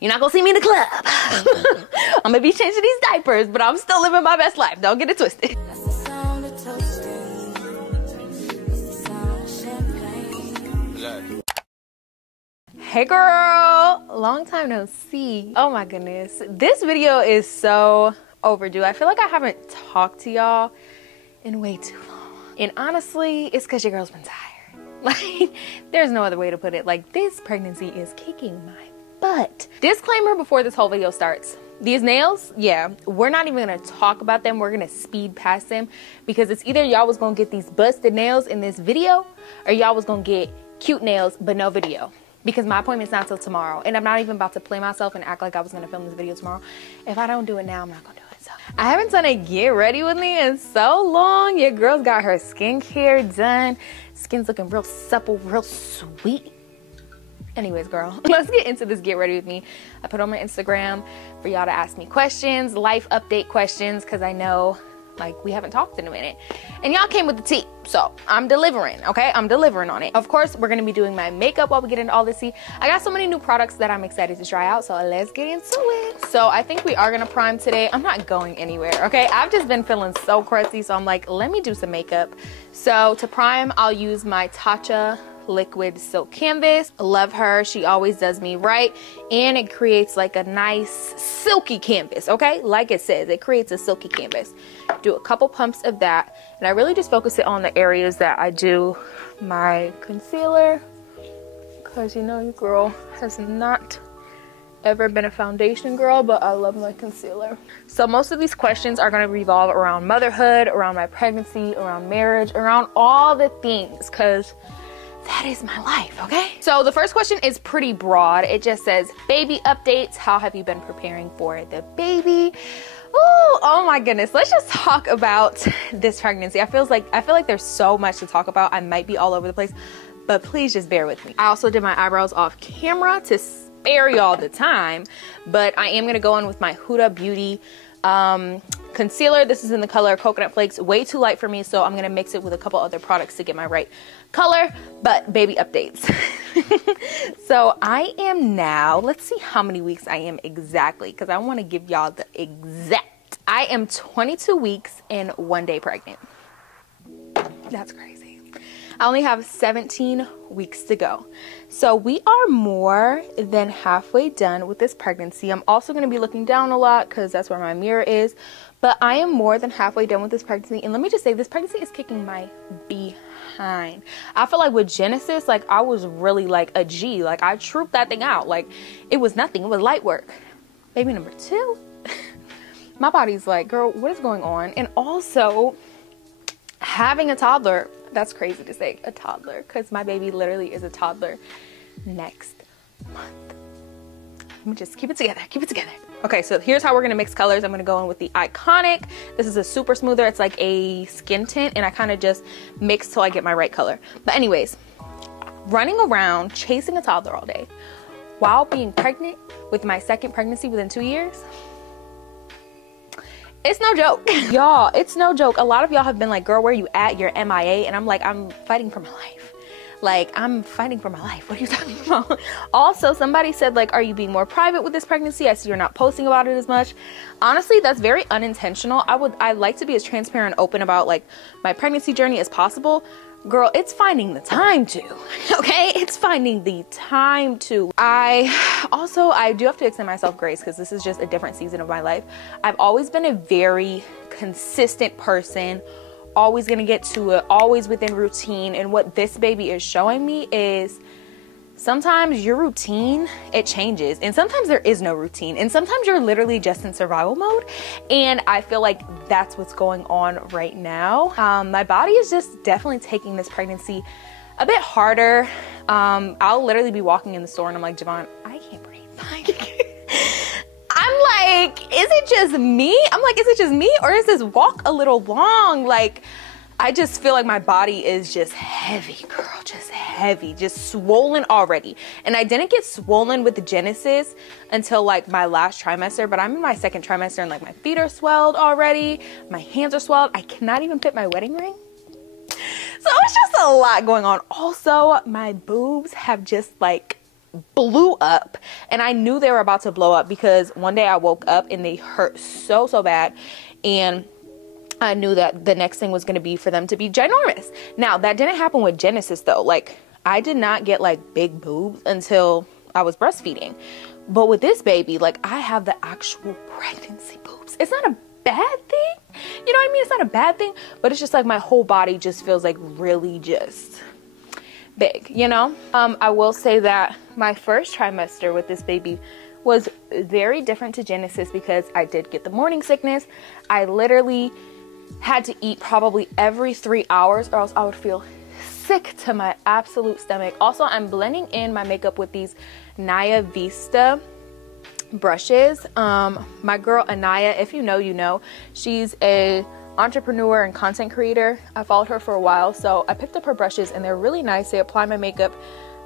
You're not gonna see me in the club. I'm gonna be changing these diapers, but I'm still living my best life. Don't get it twisted. Hey girl, long time no see. Oh my goodness, this video is so overdue. I feel like I haven't talked to y'all in way too long. And honestly, it's because your girl's been tired. Like, there's no other way to put it. Like, this pregnancy is kicking my butt. Disclaimer before this whole video starts. These nails, yeah, we're not even gonna talk about them. We're gonna speed past them because it's either y'all was gonna get these busted nails in this video or y'all was gonna get cute nails but no video. Because my appointment's not till tomorrow. And I'm not even about to play myself and act like I was gonna film this video tomorrow. If I don't do it now, I'm not gonna do it. So I haven't done a get ready with me in so long. Your girl's got her skincare done. Skin's looking real supple, real sweet. Anyways, girl, let's get into this get ready with me. I put on my Instagram for y'all to ask me questions, life update questions, because I know like we haven't talked in a minute. And y'all came with the tea, so I'm delivering, okay? I'm delivering on it. Of course, we're gonna be doing my makeup while we get into all this tea. I got so many new products that I'm excited to try out, so let's get into it. So I think we are gonna prime today. I'm not going anywhere, okay? I've just been feeling so crusty, so I'm like, let me do some makeup. So to prime, I'll use my Tatcha liquid silk canvas. Love her, she always does me right, and it creates like a nice silky canvas, okay? Like it says, it creates a silky canvas. Do a couple pumps of that, and I really just focus it on the areas that I do my concealer, because you know your girl has not ever been a foundation girl, but I love my concealer. So most of these questions are going to revolve around motherhood, around my pregnancy, around marriage, around all the things, because that is my life, okay? So the first question is pretty broad. It just says, baby updates. How have you been preparing for the baby? Ooh, oh my goodness. Let's just talk about this pregnancy. I feel like there's so much to talk about. I might be all over the place, but please just bear with me. I also did my eyebrows off camera to spare y'all the time, but I am gonna go in with my Huda Beauty concealer. This is in the color Coconut Flakes. Way too light for me, so I'm gonna mix it with a couple other products to get my right color. But baby updates. So I am now, let's see how many weeks I am exactly, because I want to give y'all the exact. I am 22 weeks and 1 day pregnant. That's crazy. I only have 17 weeks to go. So we are more than halfway done with this pregnancy. I'm also going to be looking down a lot because that's where my mirror is. But I am more than halfway done with this pregnancy. And let me just say, this pregnancy is kicking my behind. I feel like with Genesis, like I was really like a G. Like I trooped that thing out. Like it was nothing. It was light work. Baby number 2. My body's like, girl, what is going on? And also having a toddler. That's crazy to say, a toddler, because my baby literally is a toddler next month. Let me just keep it together, keep it together. Okay, so here's how we're gonna mix colors. I'm gonna go in with the Iconic. This is a super smoother. It's like a skin tint, and I kind of just mix till I get my right color. But anyways, running around chasing a toddler all day while being pregnant with my second pregnancy within 2 years, it's no joke. Y'all, it's no joke. A lot of y'all have been like, girl, where you at? You're MIA. And I'm like, I'm fighting for my life. Like, I'm fighting for my life. What are you talking about? Also, somebody said, like, are you being more private with this pregnancy? I see you're not posting about it as much. Honestly, that's very unintentional. I like to be as transparent and open about, like, my pregnancy journey as possible. Girl, it's finding the time to, okay? It's finding the time to. I do have to extend myself grace because this is just a different season of my life. I've always been a very consistent person, always gonna get to it, always within routine. And what this baby is showing me is sometimes your routine, it changes. And sometimes there is no routine. And sometimes you're literally just in survival mode. And I feel like that's what's going on right now. My body is just definitely taking this pregnancy a bit harder. I'll literally be walking in the store and I'm like, Javon, I can't breathe. I'm like, is it just me? I'm like, is it just me? Or is this walk a little long? Like, I just feel like my body is just heavy, girl, just heavy, just swollen already. And I didn't get swollen with the Genesis until like my last trimester, but I'm in my second trimester and like my feet are swelled already. My hands are swelled. I cannot even fit my wedding ring. So it's just a lot going on. Also, my boobs have just like blew up, and I knew they were about to blow up because one day I woke up and they hurt so bad, and I knew that the next thing was going to be for them to be ginormous. Now, that didn't happen with Genesis though. Like, I did not get like big boobs until I was breastfeeding. But with this baby, like, I have the actual pregnancy boobs. It's not a bad thing. You know what I mean? It's not a bad thing, but it's just like my whole body just feels like really just big, you know? I will say that my first trimester with this baby was very different to Genesis because I did get the morning sickness. I literally had to eat probably every 3 hours or else I would feel sick to my absolute stomach. Also, I'm blending in my makeup with these Naya Vista brushes. My girl Anaya, if you know, you know, she's a entrepreneur and content creator. I followed her for a while, so I picked up her brushes and they're really nice. They apply my makeup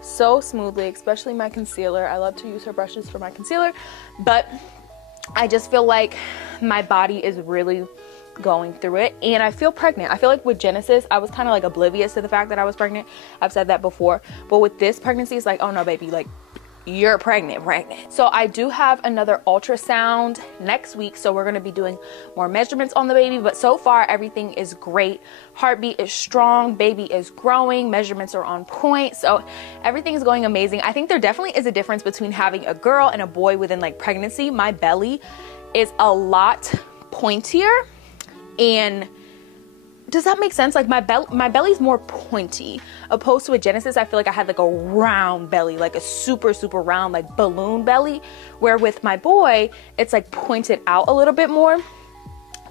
so smoothly, especially my concealer. I love to use her brushes for my concealer, but I just feel like my body is really going through it and I feel pregnant. I feel like with Genesis, I was kind of like oblivious to the fact that I was pregnant. I've said that before, but with this pregnancy, it's like, oh no, baby, like, you're pregnant. So I do have another ultrasound next week, so we're going to be doing more measurements on the baby, but so far everything is great. Heartbeat is strong, baby is growing, measurements are on point, so everything is going amazing. I think there definitely is a difference between having a girl and a boy within like pregnancy. My belly is a lot pointier, and does that make sense? Like my belly's more pointy opposed to a Genesis. I feel like I had like a round belly, like a super round, like balloon belly, where with my boy, it's like pointed out a little bit more.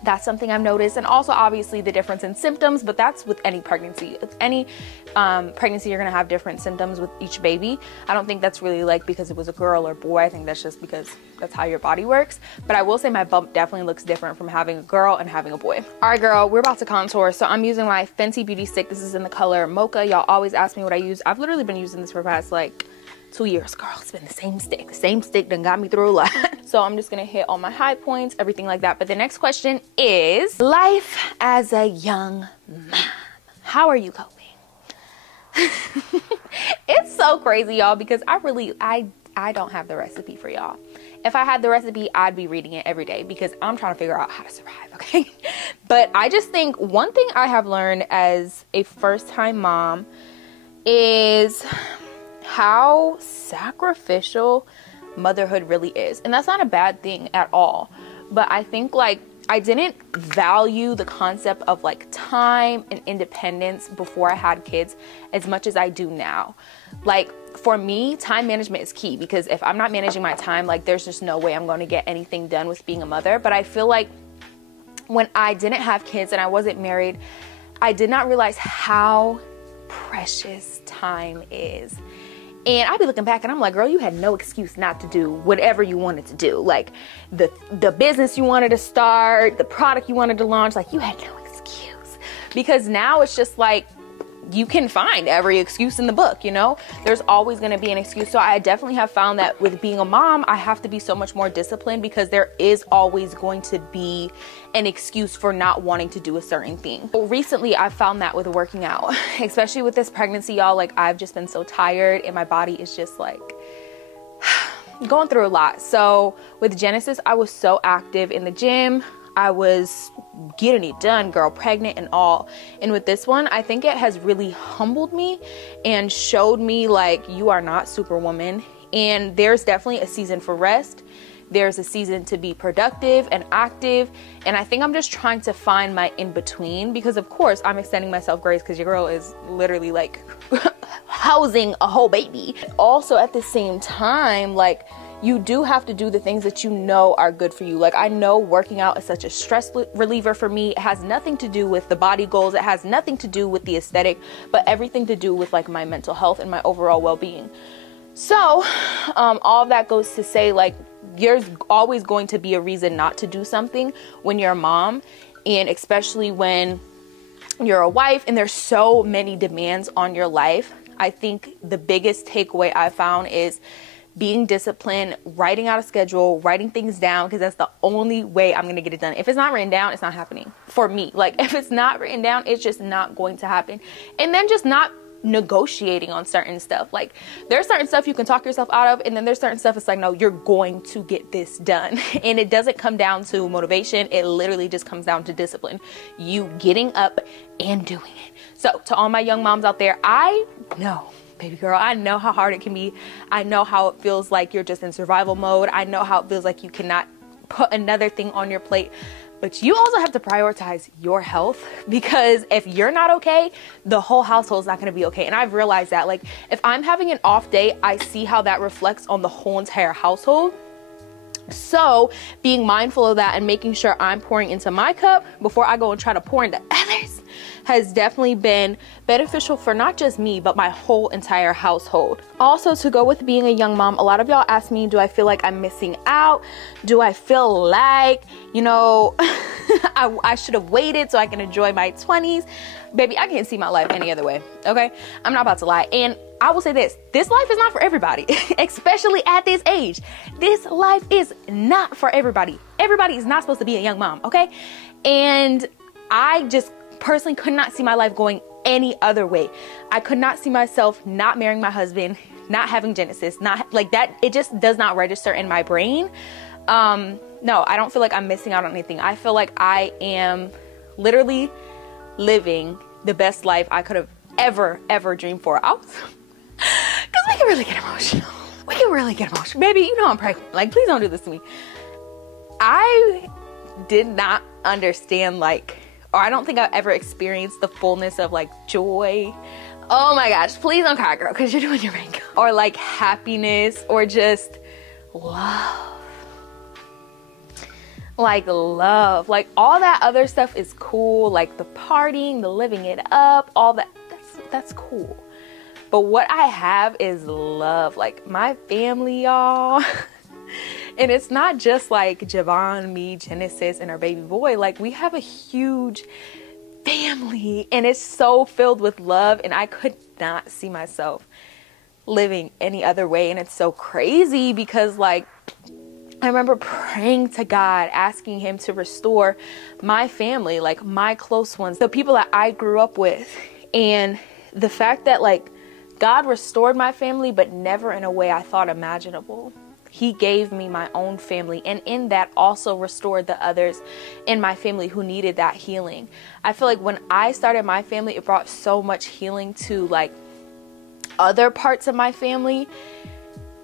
That's something I've noticed. And also obviously the difference in symptoms, but that's with any pregnancy. With any pregnancy, you're gonna have different symptoms with each baby. I don't think that's really like because it was a girl or boy. I think that's just because that's how your body works. But I will say my bump definitely looks different from having a girl and having a boy. All right, girl, we're about to contour. So I'm using my Fenty Beauty stick. This is in the color Mocha. Y'all always ask me what I use. I've literally been using this for the past like 2 years, girl. It's been the same stick. The same stick done got me through a lot. So I'm just gonna hit all my high points, everything like that. But the next question is, life as a young mom. How are you coping? It's so crazy, y'all, because I don't have the recipe for y'all. If I had the recipe, I'd be reading it every day because I'm trying to figure out how to survive, okay? But I just think one thing I have learned as a first-time mom is how sacrificial motherhood really is. And that's not a bad thing at all. But I think like I didn't value the concept of like time and independence before I had kids as much as I do now. Like for me, time management is key because if I'm not managing my time, like there's just no way I'm going to get anything done with being a mother. But I feel like when I didn't have kids and I wasn't married, I did not realize how precious time is. And I'll be looking back and I'm like, girl, you had no excuse not to do whatever you wanted to do. Like the business you wanted to start, the product you wanted to launch, like you had no excuse. Because now it's just like, you can find every excuse in the book, you know? There's always gonna be an excuse. So I definitely have found that with being a mom, I have to be so much more disciplined because there is always going to be an excuse for not wanting to do a certain thing. But recently I've found that with working out, especially with this pregnancy, y'all, like I've just been so tired and my body is just like going through a lot. So with Genesis, I was so active in the gym. I was getting it done, girl, pregnant and all. And with this one, I think it has really humbled me and showed me like you are not Superwoman. And there's definitely a season for rest. There's a season to be productive and active. And I think I'm just trying to find my in-between because of course I'm extending myself grace because your girl is literally like housing a whole baby. Also at the same time, like you do have to do the things that you know are good for you. Like I know working out is such a stress reliever for me. It has nothing to do with the body goals. It has nothing to do with the aesthetic, but everything to do with like my mental health and my overall well-being. So all of that goes to say like there's always going to be a reason not to do something when you're a mom, and especially when you're a wife and there's so many demands on your life. I think the biggest takeaway I found is being disciplined, writing out a schedule, writing things down, because that's the only way I'm going to get it done. If it's not written down, it's not happening for me. Like if it's not written down, it's just not going to happen. And then just not negotiating on certain stuff. Like, there's certain stuff you can talk yourself out of, and then there's certain stuff it's like, no, you're going to get this done. And it doesn't come down to motivation. It literally just comes down to discipline. You getting up and doing it. So to all my young moms out there, I know, baby girl, I know how hard it can be. I know how it feels like you're just in survival mode. I know how it feels like you cannot put another thing on your plate. But you also have to prioritize your health, because if you're not okay, the whole household is not going to be okay. And I've realized that, like, if I'm having an off day, I see how that reflects on the whole entire household. So being mindful of that and making sure I'm pouring into my cup before I go and try to pour into others has definitely been beneficial for not just me, but my whole entire household. Also, to go with being a young mom, a lot of y'all ask me, do I feel like I'm missing out? Do I feel like, you know, I should have waited so I can enjoy my 20s? Baby, I can't see my life any other way, okay? I'm not about to lie. And I will say this life is not for everybody, especially at this age. This life is not for everybody. Everybody is not supposed to be a young mom, okay? And I just personally could not see my life going any other way. I could not see myself not marrying my husband, not having Genesis, not like that. It just does not register in my brain. No, I don't feel like I'm missing out on anything. I feel like I am literally living the best life I could have ever dreamed for. Because we can really get emotional. We can really get emotional. Baby, you know I'm pregnant. Like, please don't do this to me. I did not understand, like, or I don't think I've ever experienced the fullness of, like, joy. Oh my gosh, please don't cry, girl, because you're doing your makeup. Or, like, happiness, or just love. Like, love. Like, all that other stuff is cool. Like, the partying, the living it up, all that. That's cool. But what I have is love. Like, my family, y'all. And it's not just like Javon, me, Genesis, and our baby boy. Like, we have a huge family, and it's so filled with love, and I could not see myself living any other way. And it's so crazy because, like, I remember praying to God, asking him to restore my family, like my close ones, the people that I grew up with. And the fact that, like, God restored my family, but never in a way I thought imaginable. He gave me my own family, and in that also restored the others in my family who needed that healing. I feel like when I started my family, it brought so much healing to, like, other parts of my family.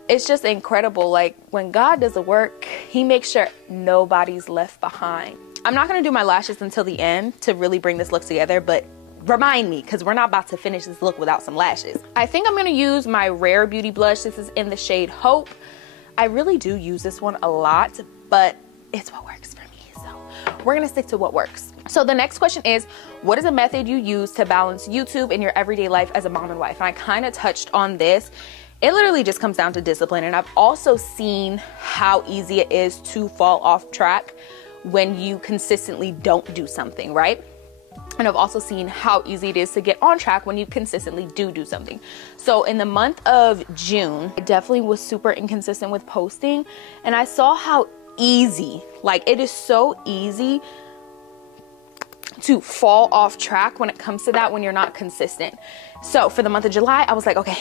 It's just incredible. Like, when God does the work, he makes sure nobody's left behind. I'm not going to do my lashes until the end to really bring this look together, but remind me, because we're not about to finish this look without some lashes. I think I'm going to use my Rare Beauty blush. This is in the shade Hope. I really do use this one a lot, but it's what works for me. So we're going to stick to what works. So the next question is, what is a method you use to balance YouTube and your everyday life as a mom and wife? And I kind of touched on this. It literally just comes down to discipline. And I've also seen how easy it is to fall off track when you consistently don't do something, right? And I've also seen how easy it is to get on track when you consistently do something. So in the month of June, I definitely was super inconsistent with posting. And I saw how easy, like, it is so easy to fall off track when it comes to that when you're not consistent. So for the month of July, I was like, okay,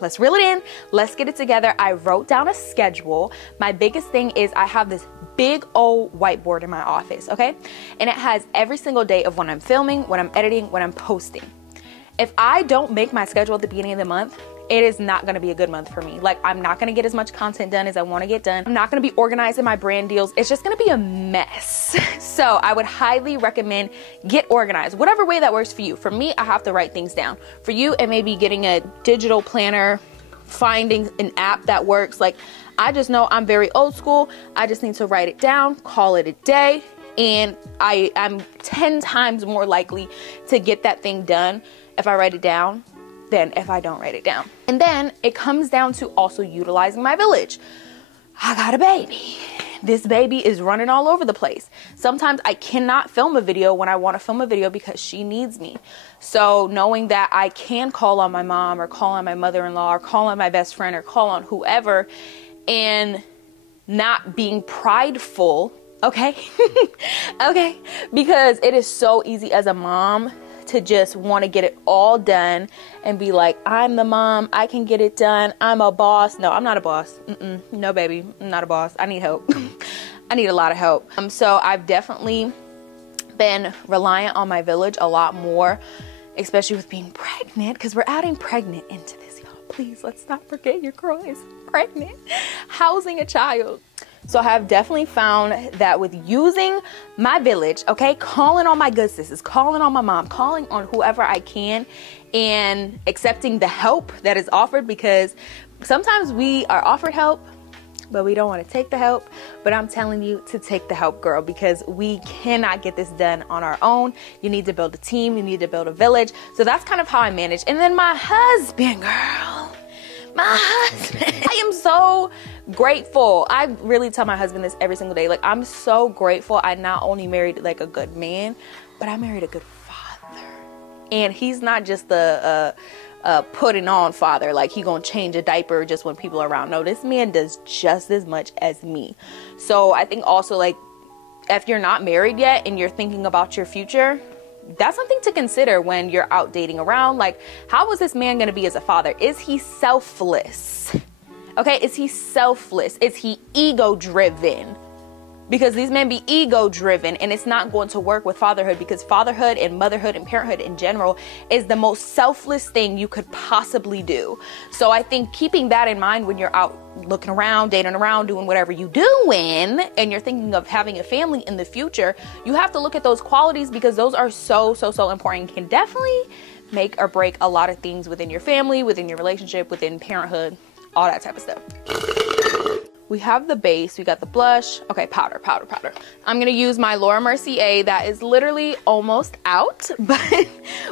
let's reel it in. Let's get it together. I wrote down a schedule. My biggest thing is I have this big old whiteboard in my office, okay? And it has every single day of when I'm filming, when I'm editing, when I'm posting. If I don't make my schedule at the beginning of the month, it is not gonna be a good month for me. Like, I'm not gonna get as much content done as I wanna get done. I'm not gonna be organized in my brand deals. It's just gonna be a mess. So I would highly recommend get organized, whatever way that works for you. For me, I have to write things down. For you, it may be getting a digital planner, finding an app that works. Like, I just know I'm very old school. I just need to write it down, call it a day, and I'm 10 times more likely to get that thing done if I write it down than if I don't write it down. And then it comes down to also utilizing my village. I got a baby. This baby is running all over the place. Sometimes I cannot film a video when I want to film a video because she needs me. So knowing that I can call on my mom or call on my mother-in-law or call on my best friend or call on whoever, and not being prideful, okay? Okay, because it is so easy as a mom to just want to get it all done and be like, I'm the mom, I can get it done, I'm a boss. No, I'm not a boss. No, baby, I'm not a boss. I need help. I need a lot of help. So I've definitely been reliant on my village a lot more, especially with being pregnant, because we're adding pregnant into this, y'all. Please, let's not forget your girl is pregnant, housing a child. So I have definitely found that with using my village, okay, calling on my good sisters, calling on my mom, calling on whoever I can, and accepting the help that is offered, because sometimes we are offered help, but we don't want to take the help. But I'm telling you to take the help, girl, because we cannot get this done on our own. You need to build a team, you need to build a village. So that's kind of how I manage. And then my husband, girl, my husband. I am so grateful. I really tell my husband this every single day. Like, I'm so grateful I not only married like a good man, but I married a good father. And he's not just the putting on father, like he gonna change a diaper just when people are around. No, this man does just as much as me. So I think also, like, if you're not married yet and you're thinking about your future, that's something to consider when you're out dating around. Like, how is this man going to be as a father? Is he selfless? Okay, is he selfless? Is he ego driven? Because these men be ego driven, and it's not going to work with fatherhood, because fatherhood and motherhood and parenthood in general is the most selfless thing you could possibly do. So I think keeping that in mind when you're out looking around, dating around, doing whatever you doing, and you're thinking of having a family in the future, you have to look at those qualities, because those are so important. Can definitely make or break a lot of things within your family, within your relationship, within parenthood, all that type of stuff. We have the base, we got the blush. Okay, powder. I'm gonna use my Laura Mercier that is literally almost out, but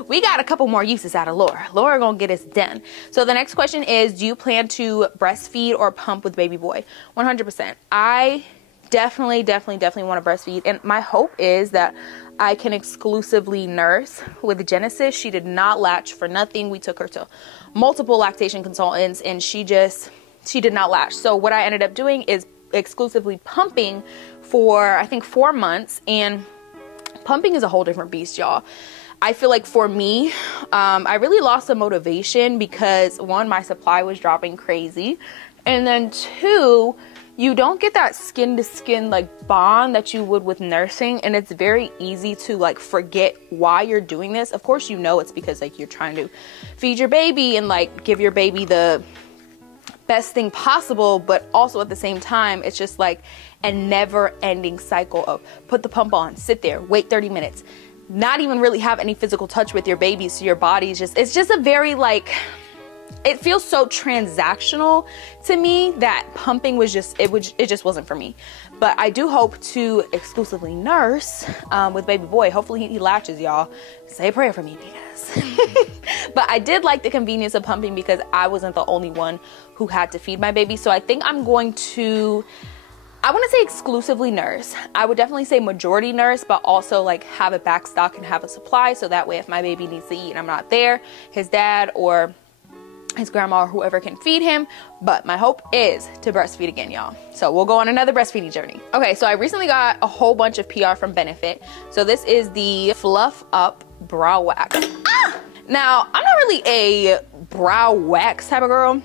we got a couple more uses out of Laura. Laura gonna get us done. So the next question is, do you plan to breastfeed or pump with baby boy? 100%. I definitely want to breastfeed, and my hope is that I can exclusively nurse. With Genesis, she did not latch for nothing. We took her to multiple lactation consultants, and she did not latch. So what I ended up doing is exclusively pumping for, I think, 4 months. And pumping is a whole different beast, y'all. I feel like for me, I really lost the motivation because, one, my supply was dropping crazy. And then two, you don't get that skin to skin like bond that you would with nursing. And it's very easy to like forget why you're doing this. Of course, you know, it's because like you're trying to feed your baby and like give your baby the best thing possible, but also at the same time, it's just like a never-ending cycle of put the pump on, sit there, wait 30 minutes, not even really have any physical touch with your baby. So your body is just, it's just a very like, it feels so transactional to me that pumping was just, it just wasn't for me. But I do hope to exclusively nurse with baby boy. Hopefully he latches, y'all. Say a prayer for me, because but I did like the convenience of pumping because I wasn't the only one who had to feed my baby. So I think I'm going to, I want to say exclusively nurse. I would definitely say majority nurse, but also like have a backstock and have a supply. So that way if my baby needs to eat and I'm not there, his dad or his grandma or whoever can feed him. But my hope is to breastfeed again, y'all. So we'll go on another breastfeeding journey. Okay, so I recently got a whole bunch of PR from Benefit. So this is the Fluff Up Brow Wax. Now, I'm not really a brow wax type of girl,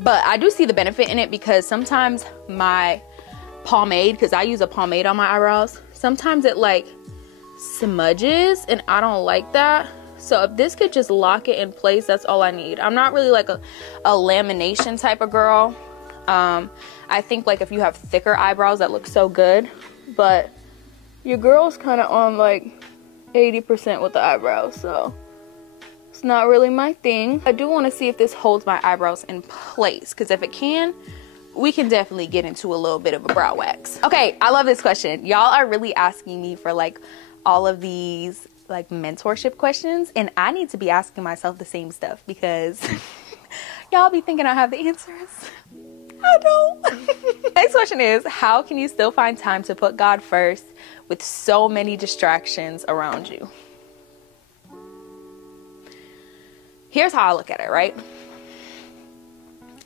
but I do see the benefit in it because sometimes my pomade, because I use a pomade on my eyebrows, sometimes it like smudges and I don't like that. So if this could just lock it in place, that's all I need. I'm not really like a lamination type of girl. I think like if you have thicker eyebrows, that looks so good, but your girl's kind of on like 80% with the eyebrows, so it's not really my thing. I do want to see if this holds my eyebrows in place, because if it can, we can definitely get into a little bit of a brow wax. Okay, I love this question. Y'all are really asking me for like all of these like mentorship questions, and I need to be asking myself the same stuff because y'all be thinking I have the answers. I don't. Next question is, how can you still find time to put God first with so many distractions around you? Here's how I look at it, right?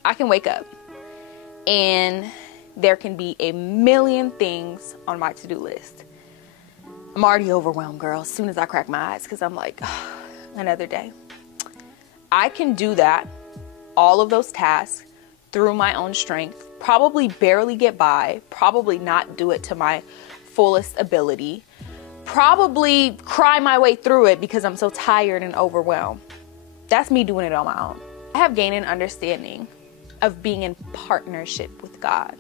I can wake up and there can be a million things on my to-do list. I'm already overwhelmed, girl, as soon as I crack my eyes, because I'm like, another day. I can do that, all of those tasks, through my own strength, probably barely get by, probably not do it to my fullest ability, probably cry my way through it because I'm so tired and overwhelmed. That's me doing it on my own. I have gained an understanding of being in partnership with God,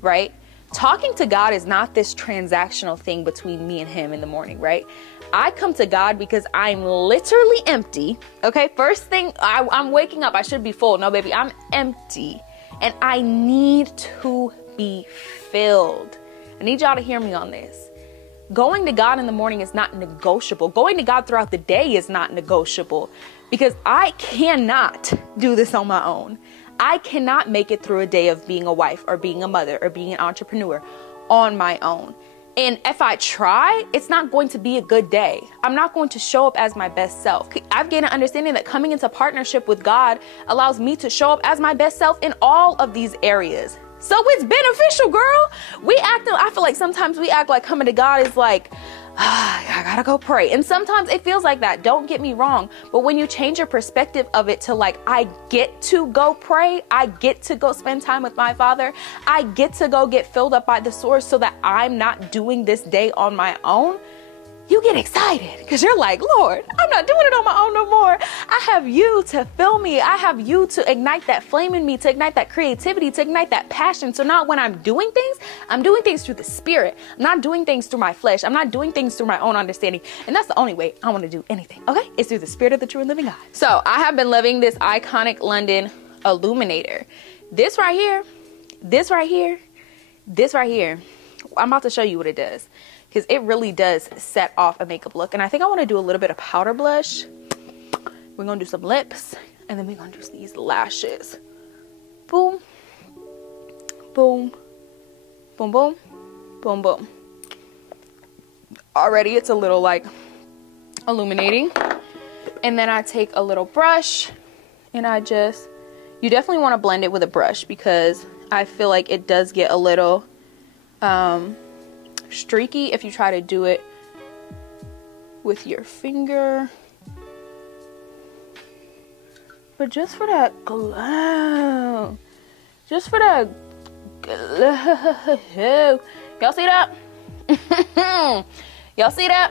right? Talking to God is not this transactional thing between me and him in the morning, right? I come to God because I'm literally empty, okay? First thing, I'm waking up, I should be full. No, baby, I'm empty and I need to be filled. I need y'all to hear me on this. Going to God in the morning is not negotiable. Going to God throughout the day is not negotiable because I cannot do this on my own. I cannot make it through a day of being a wife or being a mother or being an entrepreneur on my own. And if I try, it's not going to be a good day. I'm not going to show up as my best self. I've gained an understanding that coming into partnership with God allows me to show up as my best self in all of these areas. So it's beneficial, girl. I feel like sometimes we act like coming to God is like, I gotta go pray. And sometimes it feels like that. Don't get me wrong. But when you change your perspective of it to like, I get to go pray. I get to go spend time with my Father. I get to go get filled up by the source so that I'm not doing this day on my own. You get excited because you're like, Lord, I'm not doing it on my own no more. I have you to fill me. I have you to ignite that flame in me, to ignite that creativity, to ignite that passion. So now when I'm doing things through the Spirit. I'm not doing things through my flesh. I'm not doing things through my own understanding. And that's the only way I want to do anything, okay? It's through the Spirit of the true and living God. So I have been loving this iconic London illuminator. This right here, I'm about to show you what it does. Because it really does set off a makeup look. And I think I want to do a little bit of powder blush. We're going to do some lips. And then we're going to do these lashes. Boom. Boom. Boom, boom. Boom, boom. Already it's a little like illuminating. And then I take a little brush. And you definitely want to blend it with a brush. Because I feel like it does get a little streaky if you try to do it with your finger. But just for that glow, y'all see that? Y'all see that?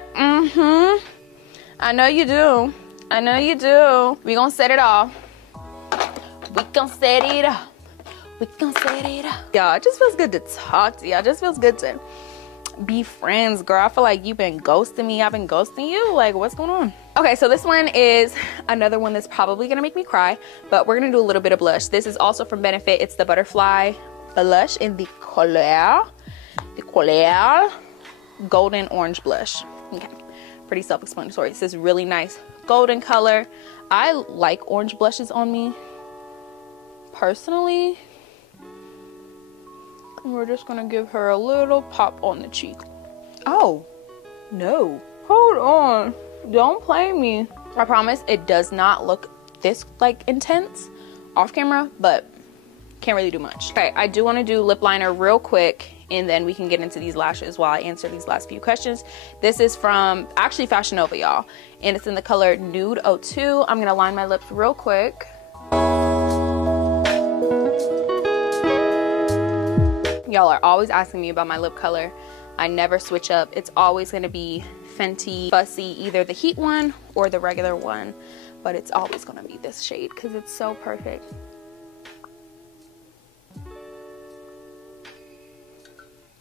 I know you do. We gonna set it off. Y'all, it just feels good to talk to y'all. It just feels good to be friends, girl. I feel like you've been ghosting me. I've been ghosting you. Like, what's going on? Okay, so this one is another one that's probably gonna make me cry, but we're gonna do a little bit of blush. This is also from Benefit. It's the Butterfly blush in the Couleur golden orange blush. Okay, pretty self-explanatory. It's this really nice golden color. I like orange blushes on me personally. We're just gonna give her a little pop on the cheek. Oh, no. Hold on. Don't play me. I promise it does not look this like intense off camera, but can't really do much. Okay, I do want to do lip liner real quick and then we can get into these lashes while I answer these last few questions. This is from actually Fashion Nova, y'all, and it's in the color Nude 02. I'm gonna line my lips real quick. Y'all are always asking me about my lip color. I never switch up. It's always gonna be Fenty Fussy, either the heat one or the regular one, but it's always gonna be this shade because it's so perfect.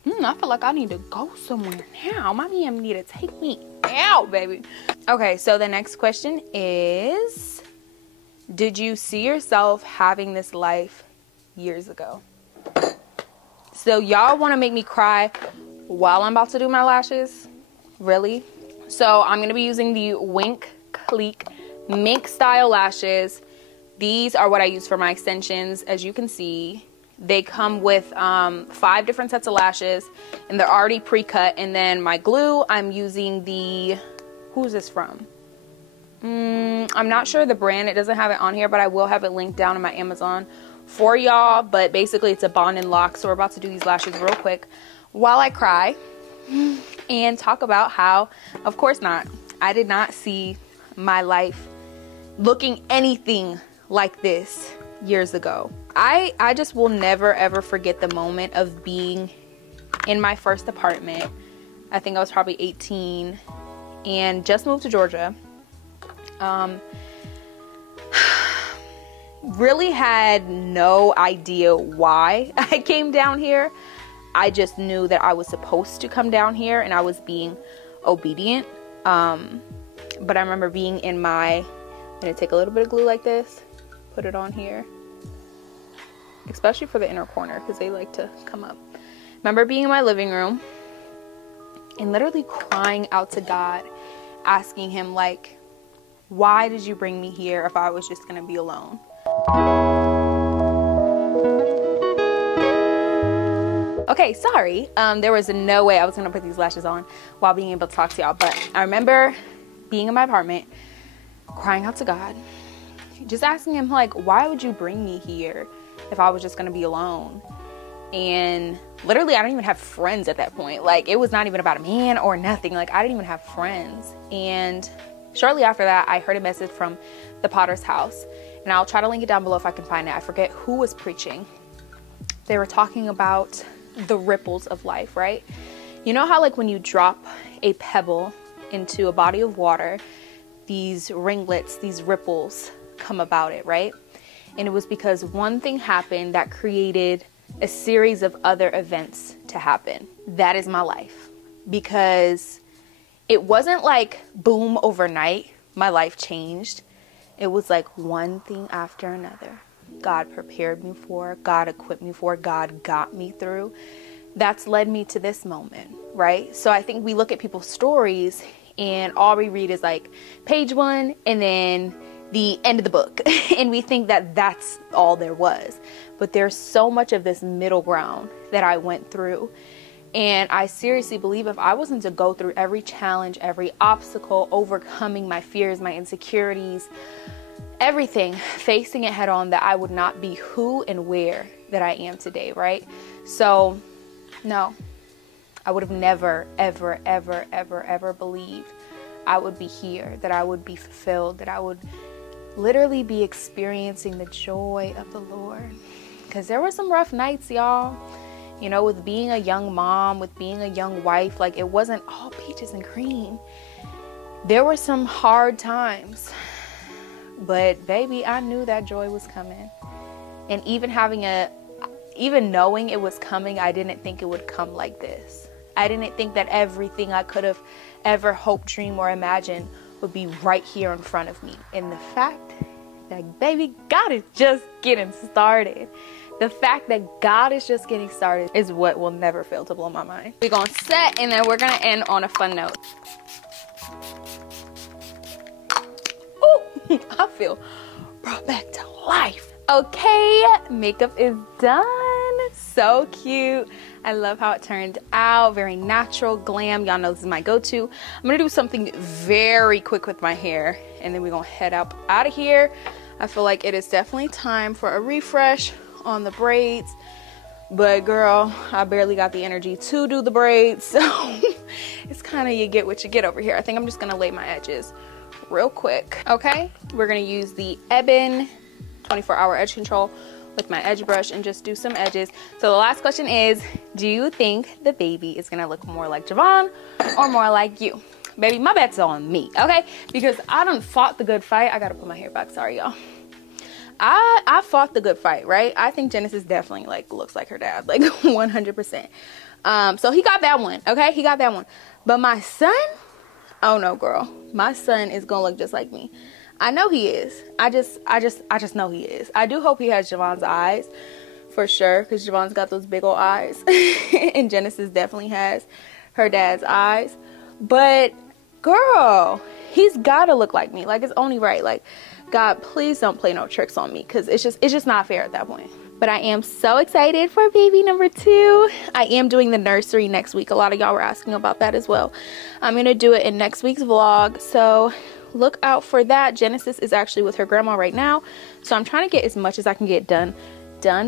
I feel like I need to go somewhere now. My man need to take me out, baby. Okay, so the next question is, did you see yourself having this life years ago? So y'all want to make me cry while I'm about to do my lashes? Really? So I'm going to be using the Wink Clique mink style lashes. These are what I use for my extensions. As you can see, they come with 5 different sets of lashes and they're already pre-cut. And then my glue, I'm using the, who's this from? I'm not sure the brand. It doesn't have it on here, but I will have it linked down in my Amazon for y'all. But basically it's a bond and lock. So we're about to do these lashes real quick while I cry. and talk about how, of course not, I did not see my life looking anything like this years ago. I just will never ever forget the moment of being in my first apartment. I think I was probably 18 and just moved to Georgia. Really had no idea why I came down here. I just knew that I was supposed to come down here and I was being obedient. But I remember being in my, I'm gonna take a little bit of glue like this, put it on here, especially for the inner corner because they like to come up. Remember being in my living room and literally crying out to God, asking him like, why did you bring me here if I was just gonna be alone? Okay, sorry. There was no way I was gonna put these lashes on while being able to talk to y'all, but I remember being in my apartment, crying out to God, just asking him like, why would you bring me here if I was just gonna be alone? And literally I didn't even have friends at that point. Like, it was not even about a man or nothing. Like, I didn't even have friends. And shortly after that, I heard a message from the Potter's House, and I'll try to link it down below if I can find it. I forget who was preaching. They were talking about the ripples of life, right? You know how like when you drop a pebble into a body of water, these ringlets, these ripples come about it, right? And it was because one thing happened that created a series of other events to happen. That is my life, because it wasn't like boom, overnight my life changed. It was like one thing after another. God prepared me for, God equipped me for, God got me through. That's led me to this moment, right? So I think we look at people's stories and all we read is like page 1 and then the end of the book. And we think that that's all there was. But there's so much of this middle ground that I went through. And I seriously believe if I wasn't to go through every challenge, every obstacle, overcoming my fears, my insecurities, everything, facing it head on, that I would not be who and where that I am today, right? So no, I would have never, ever, ever, ever, ever believed I would be here, that I would be fulfilled, that I would literally be experiencing the joy of the Lord. Because there were some rough nights, y'all. You know, with being a young mom, with being a young wife, like it wasn't all peaches and cream. There were some hard times. But baby, I knew that joy was coming. And even knowing it was coming, I didn't think it would come like this. I didn't think that everything I could have ever hoped, dreamed, or imagined would be right here in front of me. And the fact that, baby, God is just getting started. The fact that God is just getting started is what will never fail to blow my mind. We're gonna set and then we're gonna end on a fun note. Ooh, I feel brought back to life. Okay, makeup is done. So cute. I love how it turned out. Very natural, glam. Y'all know this is my go-to. I'm gonna do something very quick with my hair and then we're gonna head up out of here. I feel like it is definitely time for a refresh on the braids, but girl, I barely got the energy to do the braids, so it's kind of you get what you get over here. I think I'm just gonna lay my edges real quick. Okay, we're gonna use the Ebin 24-hour edge control with my edge brush and just do some edges. So the last question is, do you think the baby is gonna look more like Javon or more like you? Baby, my bet's on me, okay? Because I done fought the good fight. I gotta put my hair back, sorry y'all. I fought the good fight, right? I think Genesis definitely like looks like her dad, like 100%. So he got that one, okay? He got that one. But my son, oh no, girl, my son is gonna look just like me. I know he is. I just know he is. I do hope he has Javon's eyes for sure, because Javon's got those big old eyes, and Genesis definitely has her dad's eyes. But girl, he's gotta look like me. Like, it's only right. Like, God, please don't play no tricks on me, because it's just not fair at that point. But I am so excited for baby number 2. I am doing the nursery next week. A lot of y'all were asking about that as well. I'm gonna do it in next week's vlog, so look out for that. Genesis is actually with her grandma right now, so I'm trying to get as much as I can get done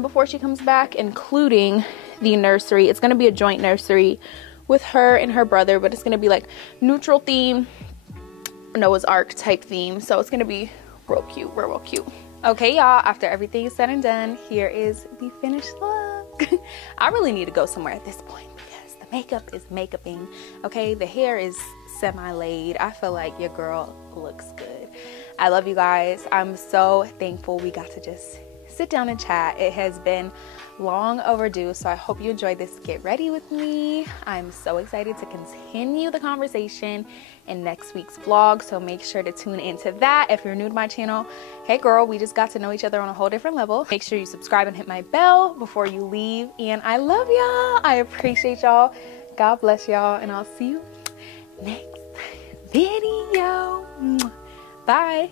before she comes back, including the nursery. It's gonna be a joint nursery with her and her brother, but it's gonna be like neutral theme, Noah's Ark type theme. So it's gonna be real cute, real cute. Okay, y'all, after everything is said and done, here is the finished look. I really need to go somewhere at this point because the makeup is makeuping. Okay, the hair is semi-laid. I feel like your girl looks good. I love you guys. I'm so thankful we got to just sit down and chat. It has been long overdue, so I hope you enjoyed this get ready with me. I'm so excited to continue the conversation in next week's vlog, so make sure to tune into that. If you're new to my channel, hey girl, we just got to know each other on a whole different level. Make sure you subscribe and hit my bell before you leave, and I love y'all. I appreciate y'all. God bless y'all, and I'll see you next video. Bye.